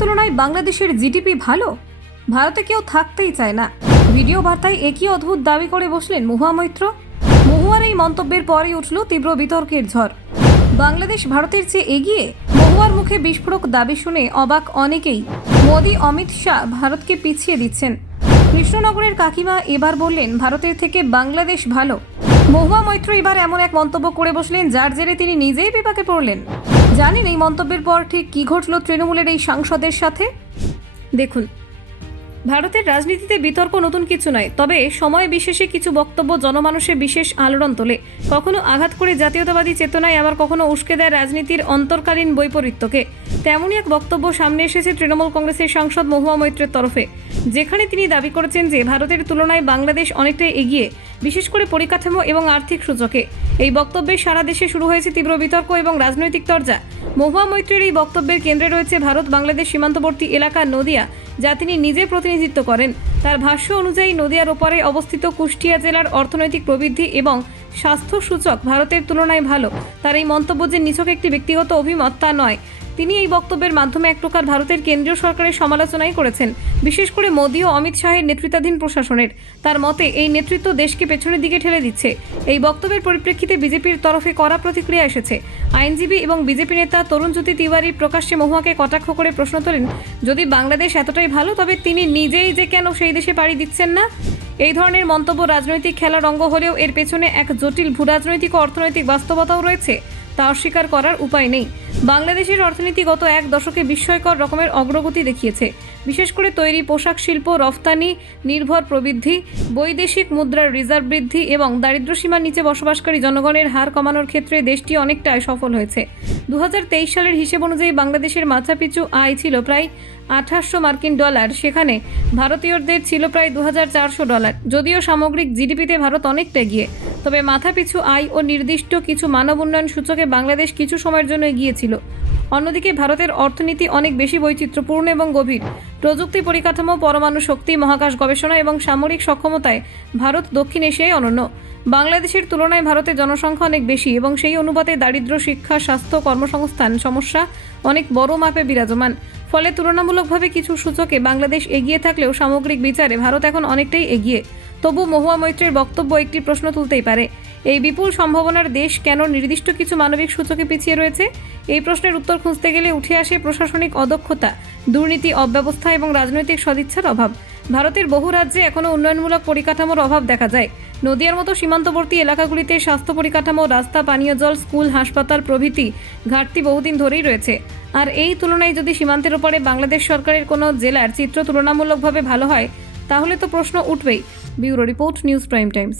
তুলনায় বাংলাদেশের জিডিপি ভালো? ভারতে কেউ থাকতেই চায় না। ভিডিও বার্তায় একই অদ্ভুত দাবি করে বসলেন মহুয়া মৈত্র। মহুয়ার এই মন্তব্যের পরেই উঠল তীব্র বিতর্কের ঝড়। বাংলাদেশ ভারতের চেয়ে এগিয়ে মহুয়ার মুখে বিস্ফোরক দাবি শুনে অবাক অনেকেই। মোদি, অমিত শাহ ভারতকে পিছিয়ে দিচ্ছেন। কৃষ্ণনগরের কাকিমা এবার বললেন, ভারতের থেকে বাংলাদেশ ভালো। মহুয়া মৈত্র এবার এমন এক মন্তব্য করে বসলেন, যার জেরে তিনি নিজেই বিপাকে পড়লেন। জানেন এই মন্তব্যের পর ঠিক কী ঘটলো তৃণমূলের এই সাংসদের সাথে? দেখুন ভারতের রাজনীতিতে বিতর্ক নতুন কিছু নয়, তবে সময় বিশেষে কিছু বক্তব্য জনমানুষে বিশেষ আলোড়ন তোলে। কখনো আঘাত করে জাতীয়তাবাদী চেতনায় আবার কখনো উস্কে দেয় রাজনীতির অন্তর্কালীন বৈপরীত্যকে। তেমনই এক বক্তব্য সামনে এসেছে তৃণমূল কংগ্রেসের সাংসদ মহুয়া মৈত্রের তরফে। যেখানে তিনি দাবি করেছেন যে, ভারতের তুলনায় বাংলাদেশ অনেকটাই এগিয়ে, বিশেষ করে পরিকাঠামো এবং আর্থিক সূচকে। এই বক্তব্যে সারা দেশে শুরু হয়েছে তীব্র বিতর্ক এবং রাজনৈতিক তরজা। মহুয়া মৈত্রের এই বক্তব্যের কেন্দ্রে রয়েছে ভারত বাংলাদেশ সীমান্তবর্তী এলাকা নদিয়া। যা তিনি নিজে প্রতিনিধিত্ব করেন। তার ভাষ্য অনুযায়ী নদিয়ার ওপারে অবস্থিত কুষ্টিয়া জেলার অর্থনৈতিক প্রবৃদ্ধি এবং স্বাস্থ্য সূচক ভারতের তুলনায় ভালো। তার এই মন্তব্য যে নিছক একটি ব্যক্তিগত অভিমত তা নয়। তিনি এই বক্তব্যের মাধ্যমে এক প্রকার ভারতের কেন্দ্রীয় সরকারের সমালোচনাই করেছেন। বিশেষ করে মোদী ও অমিত শাহের নেতৃত্বাধীন প্রশাসনের। তার মতে, এই নেতৃত্ব দেশকে পেছনের দিকে ঠেলে দিচ্ছে। এই বক্তব্যের পরিপ্রেক্ষিতে বিজেপির তরফে কড়া প্রতিক্রিয়া এসেছে। আইনজীবী এবং বিজেপি নেতা তরুণ জ্যোতি তিওয়ারি প্রকাশ্যে মহুয়াকে কটাক্ষ করে প্রশ্ন তোলেন, যদি বাংলাদেশ এতটাই ভালো, তবে তিনি নিজেই যে কেন সেই দেশে পাড়ি দিচ্ছেন না? এই ধরনের মন্তব্য রাজনৈতিক খেলার অঙ্গ হলেও এর পেছনে এক জটিল ভূরাজনৈতিক ও অর্থনৈতিক বাস্তবতাও রয়েছে, তা অস্বীকার করার উপায় নেই। বাংলাদেশের অর্থনীতি গত এক দশকে বিস্ময়কর রকমের অগ্রগতি দেখিয়েছে। বিশেষ করে তৈরি পোশাক শিল্প, রফতানি, নির্ভর প্রবৃদ্ধি, বৈদেশিক মুদ্রার রিজার্ভ বৃদ্ধি এবং দারিদ্র্যসীমার নিচে বসবাসকারী জনগণের হার কমানোর ক্ষেত্রে দেশটি অনেকটাই সফল হয়েছে। দু হাজার তেইশ সালের হিসেব অনুযায়ী বাংলাদেশের মাথাপিছু আয় ছিল প্রায় আঠাশশো মার্কিন ডলার, সেখানে ভারতীয়দের ছিল প্রায় দু হাজার চারশো ডলার। যদিও সামগ্রিক জিডিপিতে ভারত অনেকটা এগিয়ে, তবে মাথাপিছু আয় ও নির্দিষ্ট কিছু মানব উন্নয়ন সূচকে বাংলাদেশ কিছু সময়ের জন্য এগিয়েছিল অন্যদিকে ভারতের অর্থনীতি অনেক বেশি বৈচিত্র্যপূর্ণ এবং গভীর। প্রযুক্তি পরিকাঠামো, পরমাণু শক্তি, মহাকাশ গবেষণা এবং সামরিক সক্ষমতায় ভারত দক্ষিণ এশিয়ায় অনন্য। বাংলাদেশের তুলনায় ভারতের জনসংখ্যা অনেক বেশি এবং সেই অনুপাতে দারিদ্র্য, শিক্ষা, স্বাস্থ্য, কর্মসংস্থান সমস্যা অনেক বড় মাপে বিরাজমান। ফলে তুলনামূলকভাবে কিছু সূচকে বাংলাদেশ এগিয়ে থাকলেও সামগ্রিক বিচারে ভারত এখন অনেকটাই এগিয়ে। তবু মহুয়া মৈত্রের বক্তব্য একটি প্রশ্ন তুলতেই পারে। এই বিপুল সম্ভাবনার দেশ কেন নির্দিষ্ট কিছু মানবিক সূচকে পিছিয়ে রয়েছে? এই প্রশ্নের উত্তর খুঁজতে গেলে উঠে আসে প্রশাসনিক অদক্ষতা, দুর্নীতি, অব্যবস্থা এবং রাজনৈতিক সদিচ্ছার অভাব। ভারতের বহু রাজ্যে এখনও উন্নয়নমূলক পরিকাঠামোর অভাব দেখা যায়। নদিয়ার মতো সীমান্তবর্তী এলাকাগুলিতে স্বাস্থ্য পরিকাঠামো, রাস্তা, পানীয় জল, স্কুল, হাসপাতাল, প্রভৃতি ঘাটতি বহুদিন ধরেই রয়েছে। আর এই তুলনায় যদি সীমান্তের ওপরে বাংলাদেশ সরকারের কোনো জেলার চিত্র তুলনামূলকভাবে ভালো হয়, তাহলে তো প্রশ্ন উঠবেই। Bureau report, news prime times.